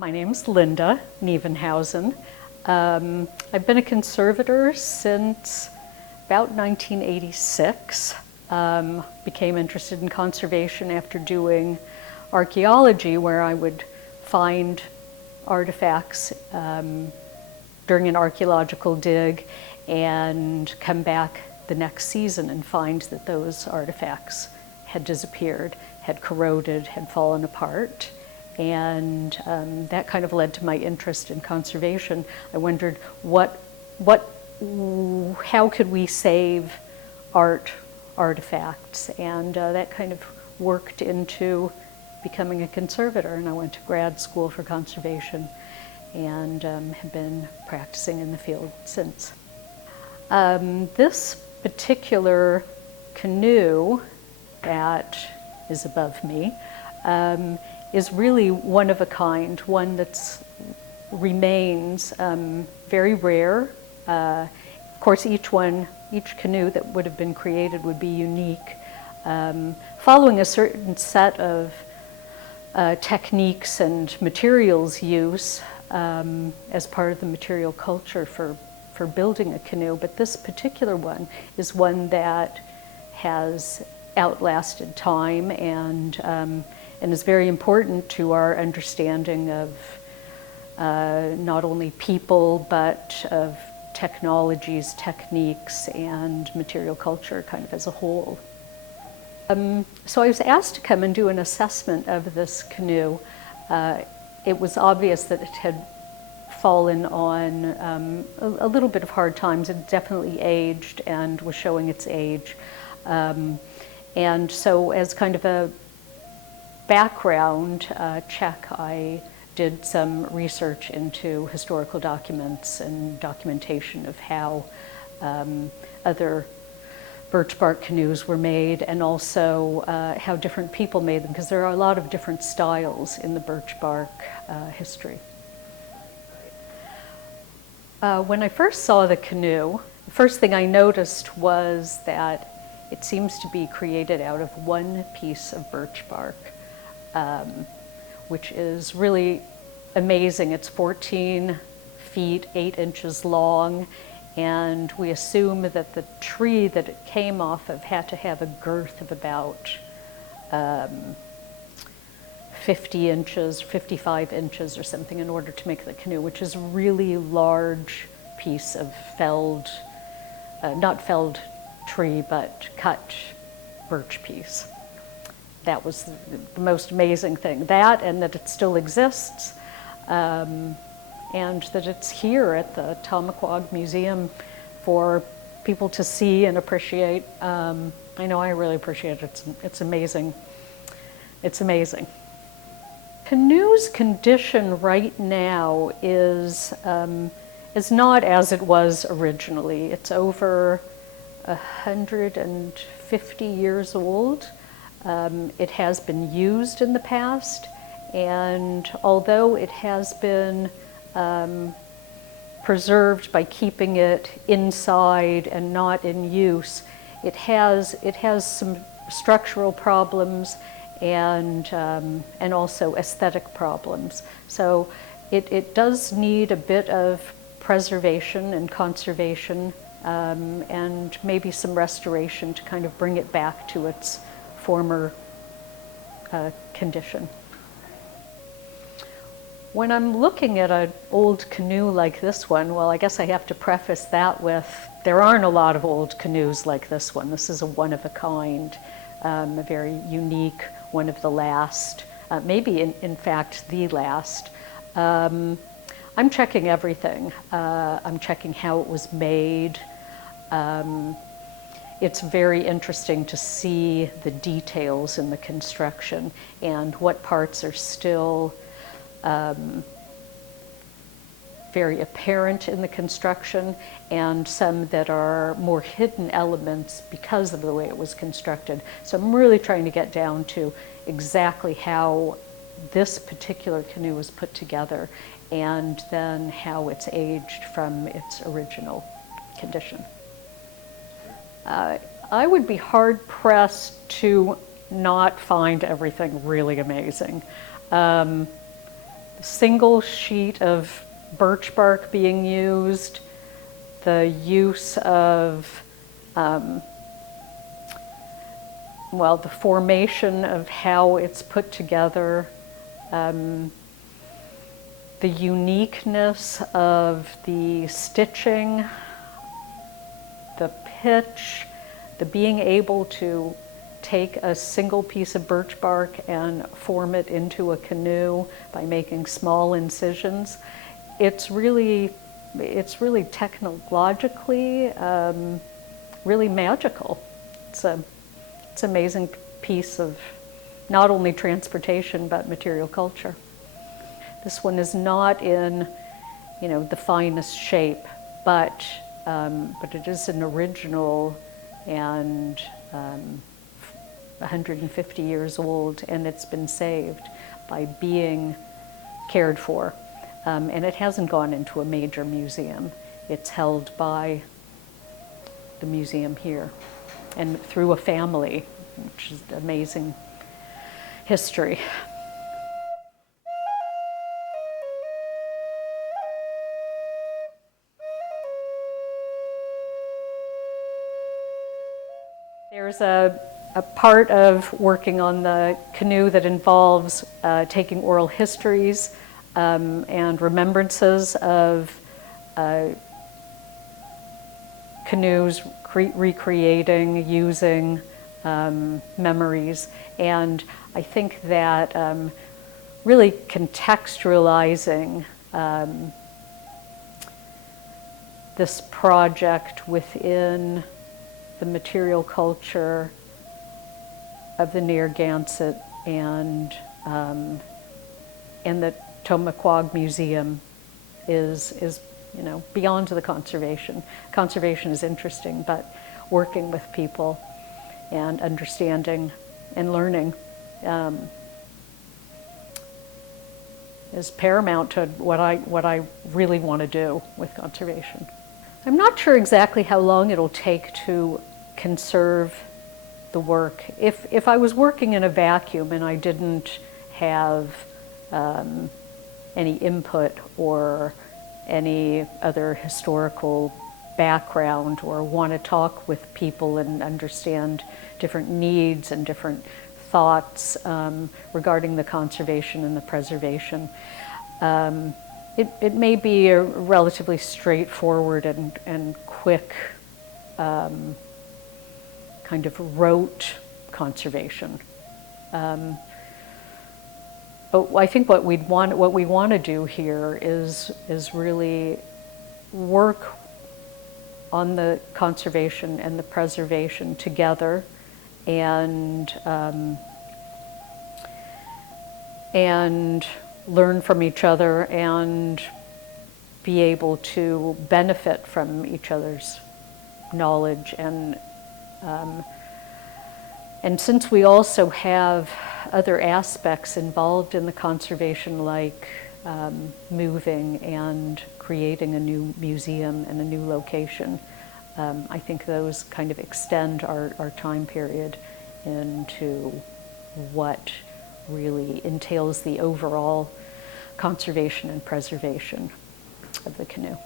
My name's Linda Nieuwenhuizen. I've been a conservator since about 1986. Became interested in conservation after doing archaeology, where I would find artifacts during an archaeological dig and come back the next season and find that those artifacts had disappeared, had corroded, had fallen apart. And that kind of led to my interest in conservation. I wondered how could we save artifacts, and that kind of worked into becoming a conservator. And I went to grad school for conservation and have been practicing in the field since. This particular canoe that is above me is really one of a kind, one that remains very rare. Of course, each canoe that would have been created would be unique, following a certain set of techniques and materials use as part of the material culture for building a canoe. But this particular one is one that has outlasted time and is very important to our understanding of not only people, but of technologies, techniques, and material culture kind of as a whole. So I was asked to come and do an assessment of this canoe. It was obvious that it had fallen on a little bit of hard times. It definitely aged and was showing its age. And so as kind of a background check, I did some research into historical documents and documentation of how other birch bark canoes were made, and also how different people made them, because there are a lot of different styles in the birch bark history. When I first saw the canoe, the first thing I noticed was that it seems to be created out of one piece of birch bark, which is really amazing. It's 14 feet, 8 inches long, and we assume that the tree that it came off of had to have a girth of about 50 inches, 55 inches or something in order to make the canoe, which is a really large piece of felled, not felled tree, but cut birch piece. That was the most amazing thing. That, and that it still exists, and that it's here at the Tomaquag Museum for people to see and appreciate. I know I really appreciate it. It's amazing. It's amazing. Canoe's condition right now is not as it was originally. It's over 150 years old. It has been used in the past, and although it has been preserved by keeping it inside and not in use, it has some structural problems and also aesthetic problems. So it does need a bit of preservation and conservation and maybe some restoration to kind of bring it back to its former condition. When I'm looking at an old canoe like this one, well, I guess I have to preface that with there aren't a lot of old canoes like this one. This is a one of a kind, a very unique, one of the last, maybe in fact the last. I'm checking everything. I'm checking how it was made. It's very interesting to see the details in the construction and what parts are still very apparent in the construction, and some that are more hidden elements because of the way it was constructed. So I'm really trying to get down to exactly how this particular canoe was put together, and then how it's aged from its original condition. I would be hard-pressed to not find everything really amazing. single sheet of birch bark being used, the use of, well, the formation of how it's put together, the uniqueness of the stitching, the pitch, the being able to take a single piece of birch bark and form it into a canoe by making small incisions. It's really technologically really magical. It's an amazing piece of not only transportation but material culture. This one is not in, the finest shape, but it is an original and 150 years old, and it's been saved by being cared for. And it hasn't gone into a major museum. It's held by the museum here and through a family, which is amazing history. There's a part of working on the canoe that involves taking oral histories and remembrances of canoes, recreating, using memories. And I think that really contextualizing this project within the material culture of the Narragansett and the Tomaquag Museum is beyond the conservation. Conservation is interesting, but working with people and understanding and learning is paramount to what I really want to do with conservation. I'm not sure exactly how long it'll take to conserve the work. If I was working in a vacuum and I didn't have any input or any other historical background or want to talk with people and understand different needs and different thoughts regarding the conservation and the preservation, it may be a relatively straightforward and quick kind of rote conservation. But I think what we want to do here is really work on the conservation and the preservation together, and learn from each other and be able to benefit from each other's knowledge. And since we also have other aspects involved in the conservation, like moving and creating a new museum and a new location, I think those kind of extend our time period into what really entails the overall conservation and preservation of the canoe.